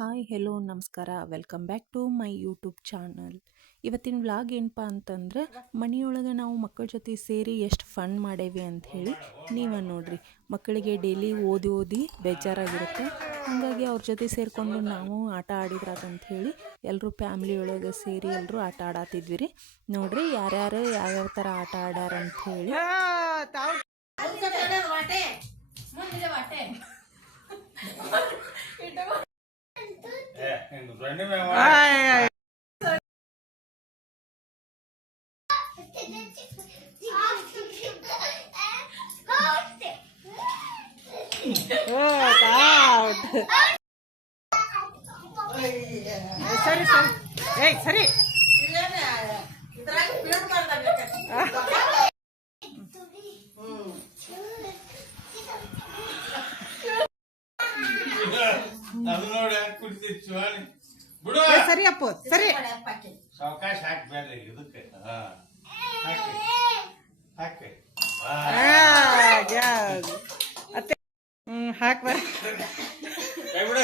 Hi hello ನಮಸ್ಕಾರ welcome back to my YouTube channel. ಇವತ್ತಿನ vlog ಏನಪ್ಪ ಅಂತಂದ್ರೆ ಮನೆಯೊಳಗೆ ನಾವು ಮಕ್ಕಳ ಜೊತೆ ಸೇರಿ ಎಷ್ಟು ಫನ್ ಮಾಡೇವಿ ಅಂಥೇಳಿ ನೀವೇ ನೋಡ್ರಿ. ಮಕ್ಕಳಿಗೆ ಡೈಲಿ ಓದಿ ಓದಿ ಬೇಜಾರಾಗಿರುತ್ತೆ, ಹಾಗಾಗಿ ಅವ್ರ ಜೊತೆ ಸೇರಿಕೊಂಡು ನಾವು ಆಟ ಆಡಿದ್ರಾಗಂಥೇಳಿ ಎಲ್ಲರೂ ಫ್ಯಾಮ್ಲಿ ಒಳಗೆ ಸೇರಿ ಎಲ್ಲರೂ ಆಟ ಆಡತ್ತಿದ್ವಿ ರೀ. ನೋಡ್ರಿ ಯಾರ್ಯಾರು ಯಾವ್ಯಾವ ಥರ ಆಟ ಆಡ್ಯಾರ ಅಂಥೇಳಿ. ಸರಿ ಸರಿ ಏಯ್ ಸರಿ ಸರಿ ಅಪ್ಪು ಸರಿ ಸಾವಕಾಶ ಹಾಕ್ಬೇಡ್ರಿ ಇದಕ್ಕೆ ಹಾಕಿ ಅತ್ತೆ ಹಾಕ್ ಬರ ಕೈ ಬಿಡ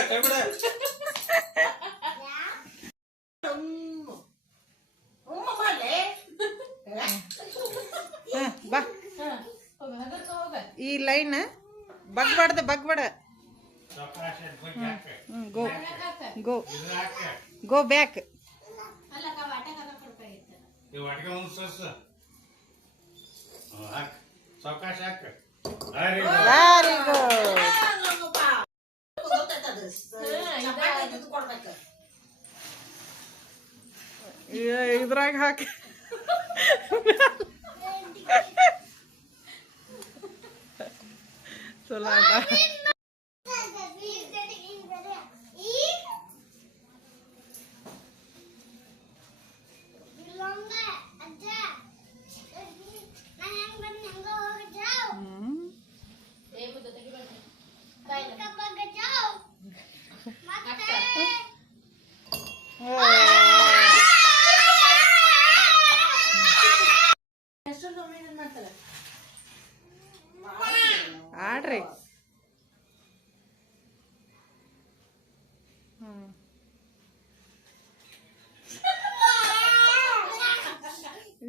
ಬಾ ಈ ಲೈನ್ ಬಗ್ಬೇಡ ಸಾವಕಾಶ ಗೋ ಗೋ ಗೋ ಬ್ಯಾಕ್ ವಾಟಿಗೆ ಒಂದು ಸಸ್ ಹಾಕ್ ಸಾವಕಾಶ ಹಾಕ ವೆರಿ ಗುಡ್ ಇದ್ರಾಗ ಹಾಕಿ ಚಲೋ ಆಡ್ರಿ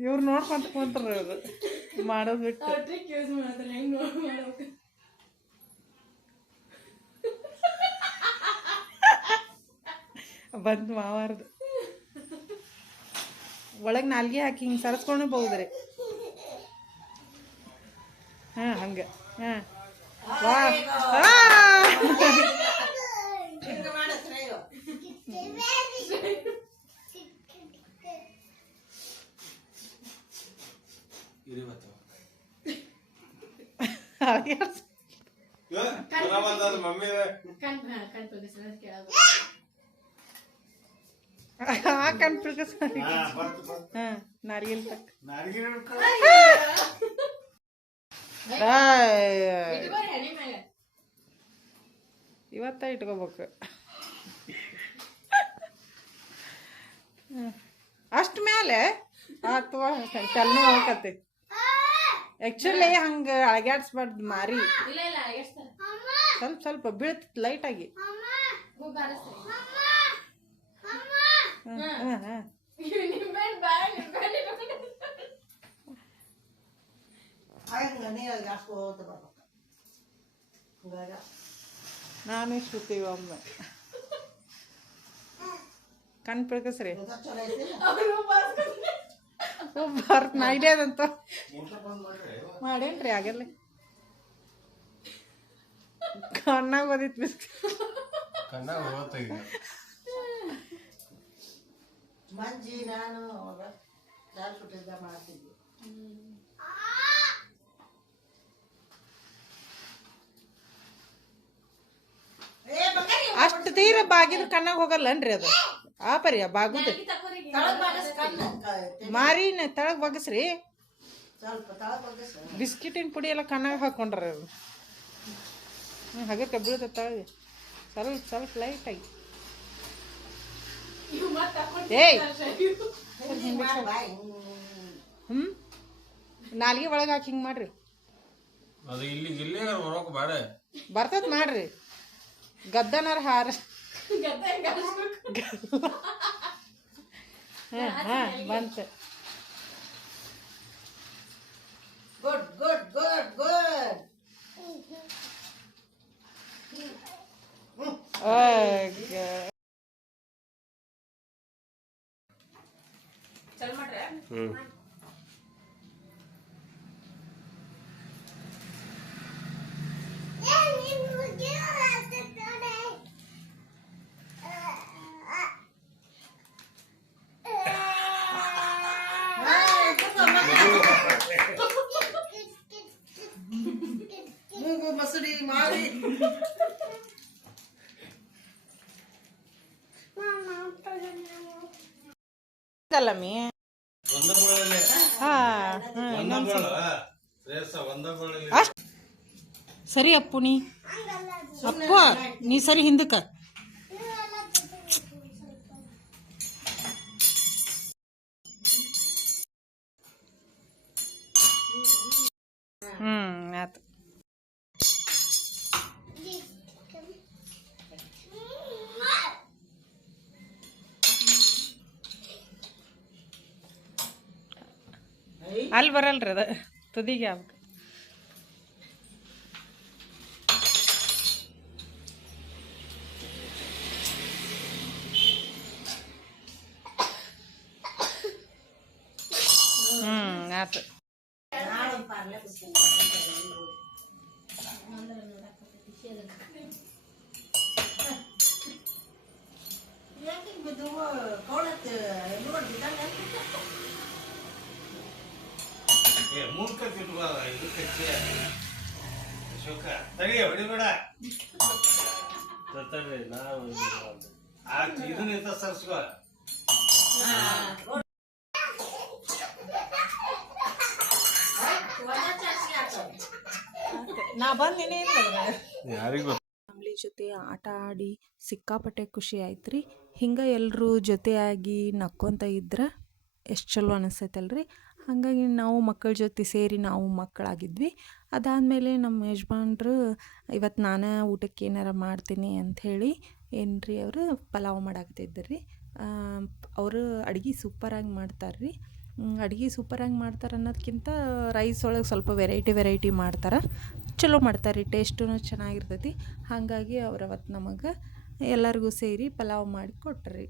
ಇವ್ರು ನೋಡ್ಕೊಂತ ಕುಂತಾರ ಮಾಡೋದ್ ಬಿಟ್ಟು ಬಂದ್ ಮಾವಾರ್ದು ಒಳಗ್ ನಾಲ್ಗೆ ಹಾಕಿ ಹಿಂಗ್ ಸರಸ್ಕೊಂಡೇ ಬಹುದ್ರಿ. ಹಂಗ ಮಮ್ಮಿ ನಾರಿಯಲ್ ತಕ್ಕ ಇವತ್ತ ಇಟ್ಕೋಬೇಕು. ಅಷ್ಟ ಮೇಲೆ ಅಥವಾ ತಲೆನೋ ಹೋಗತ್ತೆ. ಆಕ್ಚುಲಿ ಹಂಗ ಅಳಗ್ಯಾಡ್ಸ್ಬಾರ್ದು ಮಾರಿ, ಸ್ವಲ್ಪ ಬೀಳ್ತ ಲೈಟ್ ಆಗಿ. ನಾನು ಶ್ರುತಿ ಒಮ್ಮೆ ಕಣ್ ಪಿಳ್ಕಸ್ರಿ ಭಾರತ್ ಐಡಿಯಾ ಅದಂತ ಮಾಡೇನ್ರಿ ಆಗಲ್ಲ ಕಣ್ಣಾಗ ಓದಿತ್ ಬಿಸ್ಕಿ ಮಂಜಿ ನಾನು ಮಾಡ್ತಿದ್ವಿ. ಅಷ್ಟು ತೀರ ಬಾಗಿದ ಕಣ್ಣಾಗ ಹೋಗಲ್ಲನ್ರಿ ಅದು. ಆ ಪರಿ ಬಾಗುದ ಮಾರಿನ ತಳಗ್ ಬಗಸ್ರಿ. ಬಿಸ್ಕಿಟಿನ ಪುಡಿ ಎಲ್ಲ ಕಣ್ಣಾಗ ಹಾಕೊಂಡ್ರಿ ಅದು. ಹಗಕ್ಕೆ ಬೀಳ್ದ ತಳಗೆ ಸ್ವಲ್ಪ ಲೈಟ್ ಆಗಿ. ಏಯ್ ನಾಲ್ಗೆ ಒಳಗೆ ಹಾಕಿ ಹಿಂಗೆ ಮಾಡ್ರಿ. ಅದು ಇಲ್ಲಿ ಬರೋಕೆ ಬೇಡ ಬರ್ತದ ಮಾಡ್ರಿ. ಗದ್ದನಾರ ಹಾರ ಬಂತು. ಗುಡ್ ಗುಡ್ ಗುಡ್ ಗುಡ್ ಮೂಗು ಮಸೂಡಿ ಮಾಡಿ ಕಲ್ಲಮ್ಮಿ. ಒಂದ ಬೋಳಲ್ಲಿ ಹಾ ಒಂದ ಬೋಳ ಶ್ರೇಯಸ್ಸ ಒಂದ ಬೋಳಲ್ಲಿ ಅಷ್ಟ್ ಸರಿ ಅಪ್ಪು ನೀ ಅಪ್ಪು ನೀ ಸರಿ ಹಿಂದಕ್ಕ. ಆತು. ಅಲ್ಲಿ ಬರಲ್ರಿ ಅದ ತುದಿಗೆ ಆಗ್ಬೇಕು. ಆತು. ಮೂರ್ಖ ತಿಳ್ಬಾರ ಇದಕ್ಕೆ ಅಶೋಕ ತಡಿ ಹೊಡಿಬೇಡ ತರ್ತಾರೆ ನಾವು ಇದನ್ನ ಇಂತ ಸರ್ಸ್ಕೋ. ನಾ ಬಂದೇನೆ ಯಾರಿಗೂ ಫ್ಯಾಮ್ಲಿ ಜೊತೆ ಆಟ ಆಡಿ ಸಿಕ್ಕಾಪಟ್ಟೆ ಖುಷಿ ಆಯ್ತು ರೀ. ಹಿಂಗೆ ಎಲ್ಲರೂ ಜೊತೆಯಾಗಿ ನಕ್ಕೊತ ಇದ್ರೆ ಎಷ್ಟು ಚಲೋ ಅನಿಸ್ತೈತಲ್ರಿ. ಹಾಗಾಗಿ ನಾವು ಮಕ್ಕಳ ಜೊತೆ ಸೇರಿ ನಾವು ಮಕ್ಕಳಾಗಿದ್ವಿ. ಅದಾದಮೇಲೆ ನಮ್ಮ ಯಜಮಾನ್ರು ಇವತ್ತು ನಾನೇ ಊಟಕ್ಕೆ ಏನಾರ ಮಾಡ್ತೀನಿ ಅಂಥೇಳಿ ಏನು ರೀ ಅವರು ಪಲಾವ್ ಮಾಡಾಕತ್ತಿದ್ರು ರೀ. ಅವರು ಅಡ್ಗೆ ಸೂಪರಾಗಿ ಮಾಡ್ತಾರೆ ರೀ. ಅಡ್ಗೆ ಸೂಪರಾಗಿ ಮಾಡ್ತಾರೆ ಅನ್ನೋದಕ್ಕಿಂತ ರೈಸ್ ಒಳಗೆ ಸ್ವಲ್ಪ ವೆರೈಟಿ ಮಾಡ್ತಾರೆ. ಚಲೋ ಮಾಡ್ತಾರೆ ರೀ, ಟೇಸ್ಟೂ ಚೆನ್ನಾಗಿರ್ತೈತಿ. ಹಾಗಾಗಿ ಅವ್ರು ಅವತ್ತು ನಮಗೆ ಎಲ್ಲರಿಗೂ ಸೇರಿ ಪಲಾವ್ ಮಾಡಿ ಕೊಟ್ರಿ.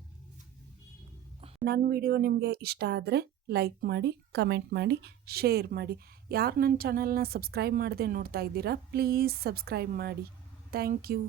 ನನ್ನ ವಿಡಿಯೋ ನಿಮಗೆ ಇಷ್ಟ ಆದರೆ ಲೈಕ್ ಮಾಡಿ, ಕಮೆಂಟ್ ಮಾಡಿ, ಶೇರ್ ಮಾಡಿ. ಯಾರು ನನ್ನ ಚಾನಲ್ನ ಸಬ್ಸ್ಕ್ರೈಬ್ ಮಾಡದೆ ನೋಡ್ತಾ ಇದ್ದೀರಾ ಪ್ಲೀಸ್ ಸಬ್ಸ್ಕ್ರೈಬ್ ಮಾಡಿ. Thank you.